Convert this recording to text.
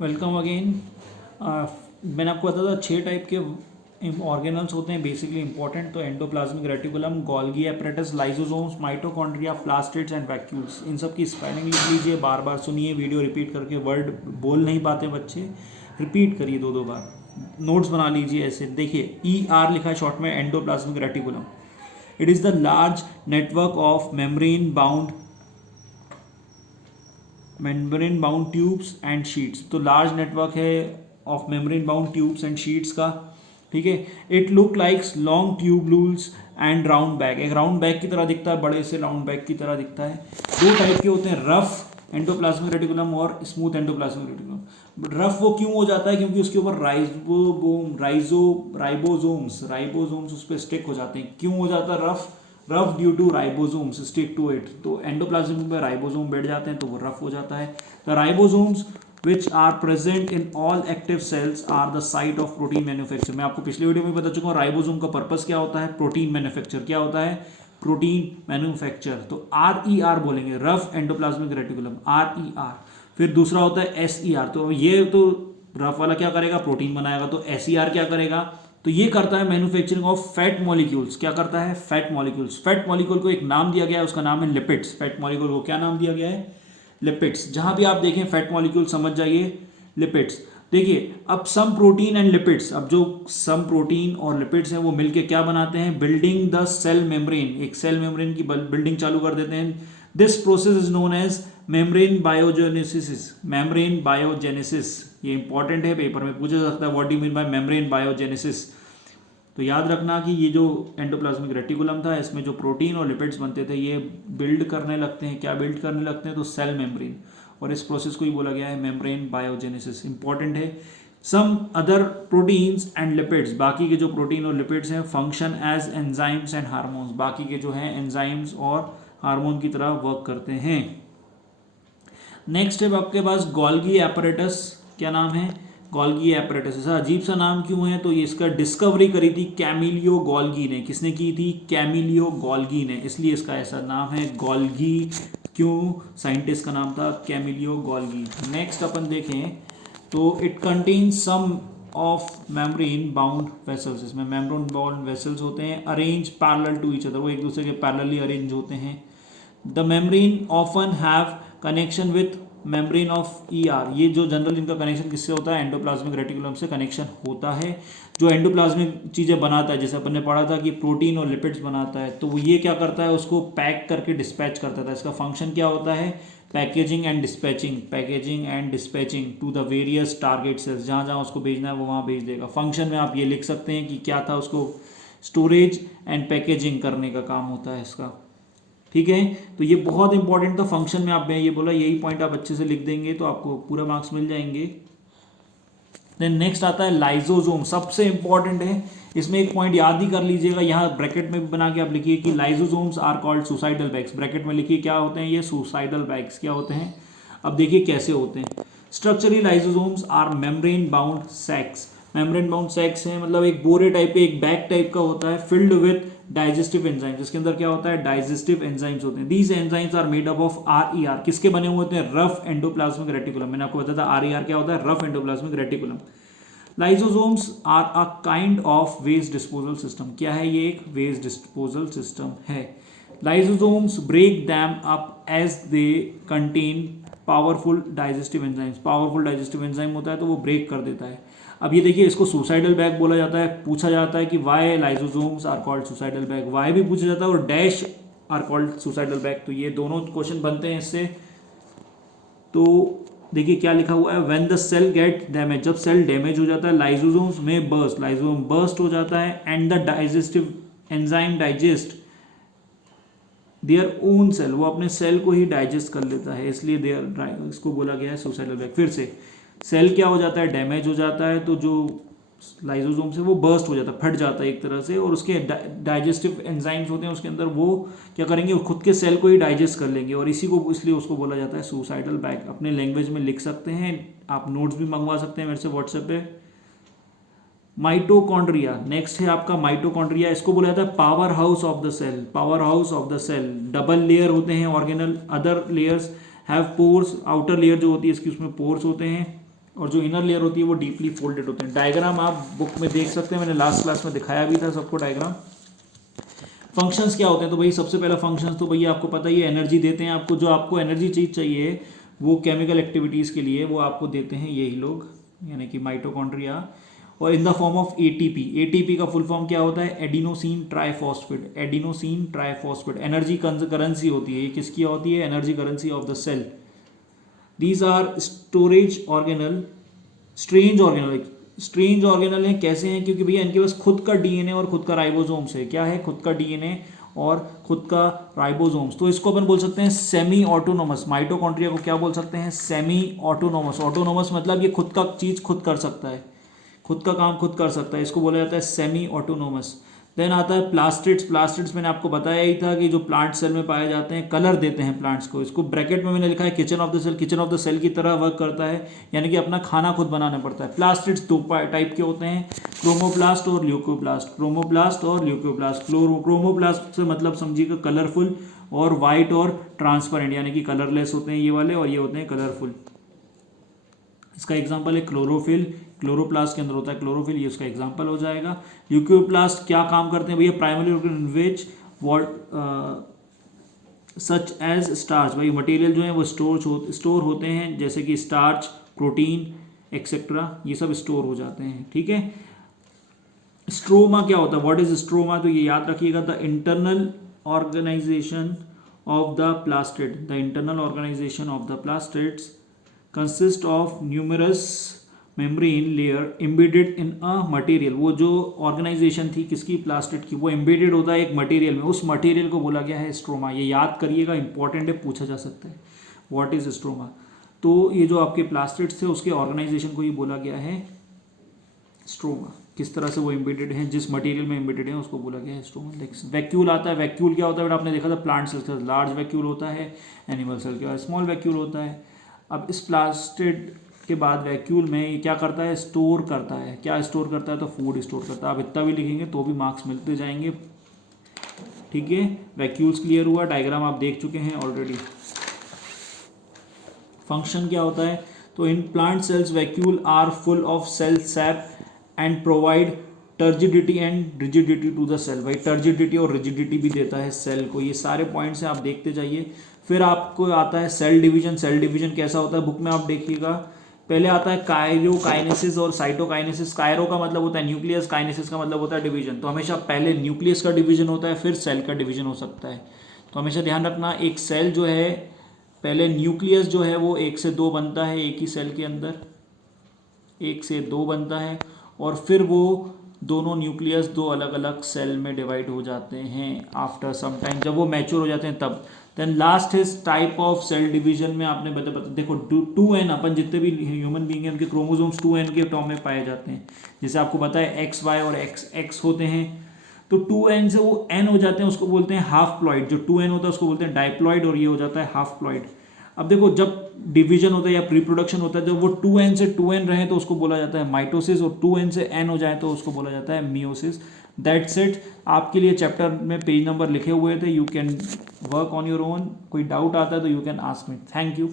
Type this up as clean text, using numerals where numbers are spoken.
Welcome again. मैंने आपको बताया था 6 टाइप के ऑर्गेनल्स होते हैं बेसिकली इंपॉर्टेंट। तो endoplasmic reticulum, Golgi apparatus, lysosomes, mitochondria, plastids and vacuoles. इन सब की स्पेलिंग लिख लीजिए, बार बार सुनिए, वीडियो रिपीट करके। वर्ड बोल नहीं पाते बच्चे, रिपीट करिए 2-2 बार। नोट्स बना लीजिए ऐसे। देखिए ER लिखा है शॉर्ट में, endoplasmic reticulum. It is the large network of membrane bound tubes and sheets. तो लार्ज नेटवर्क है of membrane bound tubes and sheets का, ठीक है। It look likes long tubules and round bag. एक round bag की तरह दिखता है, बड़े से राउंड बैग की तरह दिखता है। 2 टाइप के होते हैं, रफ एंडोप्लाज्मिक रेटिकुलम और स्मूथ एंडोप्लाज्मिक रेटिकुलम। रफ वो क्यों हो जाता है? क्योंकि उसके ऊपर राइबोसोम्स उस पर स्टिक हो जाते हैं। क्यों हो जाता है rough due to ribosomes stick to it. तो एंडोप्लाज्म में राइबोसोम बैठ जाते हैं तो वो रफ हो जाता है। The ribosomes which are present in all active cells are the site of protein manufacture। मैं आपको पिछले वीडियो में बता चुका हूँ राइबोसोम का पर्पस क्या होता है, प्रोटीन मैन्युफैक्चर। क्या होता है? Protein manufacture. तो RER बोलेंगे, रफ एंडोप्लाज्मिक रेटिकुलम, RER। फिर दूसरा होता है SER। तो ये तो रफ वाला क्या करेगा? प्रोटीन बनाएगा। तो SER क्या करेगा? तो ये करता है मैन्युफैक्चरिंग ऑफ फैट मॉलिक्यूल्स। क्या करता है? Fat molecules. फैट मॉलिक्यूल को एक नाम दिया गया है, उसका नाम है लिपिड्स। फैट मॉलिक्यूल को क्या नाम दिया गया है? लिपिड्स। जहां भी आप देखें फैट मॉलिक्यूल समझ जाइए लिपिड्स। देखिए अब सम प्रोटीन एंड लिपिड्स, अब जो सम प्रोटीन और लिपिड्स हैं वो मिलके क्या बनाते हैं? Building the cell membrane. एक सेल मेम्ब्रेन की बिल्डिंग चालू कर देते हैं। This process is known as membrane biogenesis. Membrane biogenesis ये इंपॉर्टेंट है, पेपर में पूछा जा सकता है, what do you mean by membrane biogenesis. तो याद रखना कि ये जो एंडोप्लाज्मिक रेटिकुलम था, इसमें जो प्रोटीन और लिपिड्स बनते थे ये बिल्ड करने लगते हैं। क्या बिल्ड करने लगते हैं? तो सेल मेम्ब्रेन। और इस प्रोसेस को ही बोला गया है मेम्ब्रेन बायोजेनेसिस। इंपॉर्टेंट है। Some other proteins and lipids, बाकी के जो प्रोटीन और लिपिड्स हैं, function as enzymes and hormones. बाकी के जो हैं एंजाइम्स और हार्मोन की तरह वर्क करते हैं। नेक्स्ट है आपके पास गोल्गी एपरेटस। क्या नाम है? Golgi apparatus. ऐसा अजीब सा नाम क्यों है? तो ये इसका डिस्कवरी करी थी कैमिलियो गोल्गी ने। किसने की थी? कैमिलियो गोल्गी ने, इसलिए इसका ऐसा नाम है गोल्गी। क्यों? साइंटिस्ट का नाम था कैमिलियो गोल्गी। नेक्स्ट अपन देखें तो it contains some of membrane bound vessels. इसमें मेम्ब्रेन बाउंड वेसल्स होते हैं, arrange parallel to each other. वो एक दूसरे के पैरेलली अरेंज होते हैं। The membrane often have connection with membrane of ER। ये जो जनरल इनका कनेक्शन किससे होता है? एंडोप्लाज्मिक रेटिकुलम से कनेक्शन होता है। जो एंडोप्लाज्मिक चीज़ें बनाता है, जैसे अपन ने पढ़ा था कि प्रोटीन और लिपिड्स बनाता है, तो वो ये क्या करता है? उसको पैक करके डिस्पैच करता था। इसका फंक्शन क्या होता है? Packaging and dispatching to the various target cells. जहाँ जहाँ उसको भेजना है वो वहाँ भेज देगा। फंक्शन में आप ये लिख सकते हैं कि क्या था, उसको स्टोरेज एंड पैकेजिंग करने का काम होता है इसका, ठीक है। तो ये बहुत इंपॉर्टेंट था। फंक्शन में आप, मैं ये बोला, यही पॉइंट आप अच्छे से लिख देंगे तो आपको पूरा मार्क्स मिल जाएंगे। देन नेक्स्ट आता है लाइजोसोम, सबसे इंपॉर्टेंट है। इसमें एक पॉइंट याद ही कर लीजिएगा, यहाँ ब्रैकेट में भी बना के आप लिखिए कि lysosomes are called suicidal bags. Bracket में लिखिए क्या होते हैं ये? Suicidal bags. क्या होते हैं? अब देखिए कैसे होते हैं। Structurally lysosomes are membrane bound sacs. Membrane bound sacs हैं, मतलब एक बोरे टाइप के, एक बैग टाइप का होता है, फिल्ड विथ डाइजेस्टिव एंजाइम्स। इसके अंदर क्या होता है? डाइजेस्टिव एंजाइम्स होते हैं। These enzymes are made up of RER। किसके बने हुए होते हैं? Rough endoplasmic reticulum. मैंने आपको बताया था RER क्या होता है? Rough endoplasmic reticulum. Lysosomes are a kind of waste disposal system. क्या है ये? एक वेस्ट डिस्पोजल सिस्टम है। Lysosomes break them up as they contain powerful digestive enzymes. Powerful digestive enzyme होता है तो वो ब्रेक कर देता है। अब ये देखिए, इसको सुसाइडल बैग बोला जाता है। पूछा जाता है कि why lysosomes are called suicidal bag. Why भी पूछा जाता है और dash are called suicidal bag. तो ये दोनों क्वेश्चन बनते हैं इससे। तो देखिए क्या लिखा हुआ है, when the cell get damage. जब सेल डैमेज हो जाता है, लाइसोसोम्स में बर्स्ट, लाइसोसोम बर्स्ट हो जाता है, and the digestive enzyme digest their own cell. वो अपने सेल को ही डाइजेस्ट कर लेता है, इसलिए देयर, इसको बोला गया है सुसाइडल बैग। फिर से सेल क्या हो जाता है? डैमेज हो जाता है, तो जो लाइसोसोम से वो बर्स्ट हो जाता है, फट जाता है एक तरह से, और उसके डाइजेस्टिव एंजाइम्स होते हैं उसके अंदर, वो क्या करेंगे? वो खुद के सेल को ही डाइजेस्ट कर लेंगे, और इसी को, इसलिए उसको बोला जाता है सुसाइडल बैग। अपने लैंग्वेज में लिख सकते हैं आप, नोट्स भी मंगवा सकते हैं मेरे से व्हाट्सएप पे। माइटोकॉन्ड्रिया नेक्स्ट है आपका। माइटोकॉन्ड्रिया, इसको बोला जाता है power house of the cell. Power house of the cell. Double layer होते हैं organelle, other layers have pores. Outer layer जो होती है इसकी, उसमें पोर्स होते हैं। और जो इनर लेयर होती है वो डीपली फोल्डेड होते हैं। डायग्राम आप बुक में देख सकते हैं, मैंने लास्ट क्लास में दिखाया भी था सबको डायग्राम। फंक्शंस क्या होते हैं, तो भाई सबसे पहला फंक्शंस तो भैया आपको पता ही है, एनर्जी देते हैं आपको। जो आपको एनर्जी चीज चाहिए वो केमिकल एक्टिविटीज़ के लिए वो आपको देते हैं यही लोग, यानी कि माइटोकॉन्ड्रिया, और in the form of ATP. ATP का फुल फॉर्म क्या होता है, adenosine triphosphate. Adenosine triphosphate energy currency होती है। ये किसकी होती है, energy currency of the cell. These are storage organelle, strange organelle. Strange organelle हैं, कैसे हैं, क्योंकि भैया इनके पास खुद का डीएनए और खुद का राइबोसोम्स है। क्या है, खुद का डीएनए और खुद का राइबोसोम्स। तो इसको अपन बोल सकते हैं सेमी ऑटोनोमस। माइटोकॉन्ड्रिया को क्या बोल सकते हैं, सेमी ऑटोनोमस। ऑटोनोमस मतलब ये खुद का चीज खुद कर सकता है, खुद का काम खुद कर सकता है, इसको बोला जाता है सेमी ऑटोनोमस। देन आता है प्लास्टिड्स। प्लास्टिड्स मैंने आपको बताया ही था कि जो प्लांट सेल में पाए जाते हैं, कलर देते हैं प्लांट्स को। इसको ब्रैकेट में मैंने लिखा है kitchen of the cell. Kitchen of the cell की तरह वर्क करता है, यानी कि अपना खाना खुद बनाना पड़ता है। प्लास्टिड्स दो टाइप के होते हैं, क्रोमोप्लास्ट और ल्यूकोप्लास्ट। क्रोमोप्लास्ट और ल्यूकोप्लास्ट। क्रोमोप्लास्ट से मतलब समझिएगा कलरफुल, और वाइट और ट्रांसपेरेंट, यानी कि कलरलेस होते हैं ये वाले, और ये होते हैं कलरफुल। इसका एग्जांपल है क्लोरोफिल। क्लोरोप्लास्ट के अंदर होता है क्लोरोफिल, ये उसका एग्जांपल हो जाएगा। ल्यूकोप्लास्ट क्या काम करते हैं भैया, प्राइमरी ऑर्गेन विच सच एज स्टार्च। भाई मटेरियल जो है वो स्टोर होते हैं, जैसे कि स्टार्च, प्रोटीन एक्सेट्रा, ये सब स्टोर हो जाते हैं। ठीक है। स्ट्रोमा क्या होता है, व्हाट इज स्ट्रोमा, तो ये याद रखिएगा, the internal organisation of the plastid. The internal organisation of the plastids consist of numerous membrane layer embedded in a material. वो जो ऑर्गेनाइजेशन थी किसकी, प्लास्टिड की, वो एम्बेडेड होता है एक मटेरियल में। उस मटेरियल को बोला गया है स्ट्रोमा। ये याद करिएगा, इंपॉर्टेंट है, पूछा जा सकता है व्हाट इज स्ट्रोमा। तो ये जो आपके प्लास्टिड्स थे उसके ऑर्गेनाइजेशन को ही बोला गया है स्ट्रोमा। किस तरह से वो एम्बेडेड है, जिस मटेरियल में एम्बेडेड है उसको बोला गया है स्ट्रोमा। वैक्यूल आता है। वैक्यूल क्या होता है बेटा, आपने देखा था प्लांट सेल का लार्ज वैक्यूल होता है, एनिमल सेल का स्मॉल वैक्यूल होता है। अब इस प्लास्टिड के बाद वैक्यूल में ये क्या करता है, स्टोर करता है। क्या स्टोर करता है, तो फूड स्टोर करता है। आप इतना भी लिखेंगे तो भी मार्क्स मिलते जाएंगे। ठीक है, वैक्यूल्स क्लियर हुआ, डायग्राम आप देख चुके हैं ऑलरेडी। फंक्शन क्या होता है, तो in plant cells vacuole are full of cell sap and provide turgidity and rigidity to the cell. भाई टर्जिडिटी और रिजिडिटी भी देता है सेल को। ये सारे पॉइंट्स हैं, आप देखते जाइए। फिर आपको आता है सेल डिवीजन। सेल डिवीजन कैसा होता है, बुक में आप देखिएगा। पहले आता है कायरोकाइनेसिस और साइटोकाइनेसिस। कायरो का मतलब होता है न्यूक्लियस, काइनेसिस का मतलब होता है डिवीजन। तो हमेशा पहले न्यूक्लियस का डिवीजन होता है, फिर सेल का डिवीजन हो सकता है। तो हमेशा ध्यान रखना, एक सेल जो है पहले न्यूक्लियस जो है वो 1 से 2 बनता है, एक ही सेल के अंदर 1 से 2 बनता है, और फिर वो दोनों न्यूक्लियस दो अलग अलग सेल में डिवाइड हो जाते हैं आफ्टर सम टाइम, जब वो मैच्योर हो जाते हैं तब। Then last is type of cell division में आपने बता देखो 2n, अपन जितने भी ह्यूमन बीइंग हैं उनके क्रोमोसोम्स 2n के टर्म में पाए जाते हैं। जैसे आपको पता है XY और XX होते हैं, तो 2n से वो n हो जाते हैं, उसको बोलते हैं हाफ प्लॉइड। जो 2n होता है उसको बोलते हैं डाइप्लॉइड, और ये हो जाता है हाफ प्लॉइड। अब देखो जब डिवीजन होता है या रिप्रोडक्शन होता है, जब वो 2n से 2n रहे तो उसको बोला जाता है माइटोसिस, और 2n से n हो जाए तो उसको बोला जाता है मियोसिस। That's it. आपके लिए चैप्टर में पेज नंबर लिखे हुए थे, you can work on your own. कोई डाउट आता है तो you can ask me. Thank you.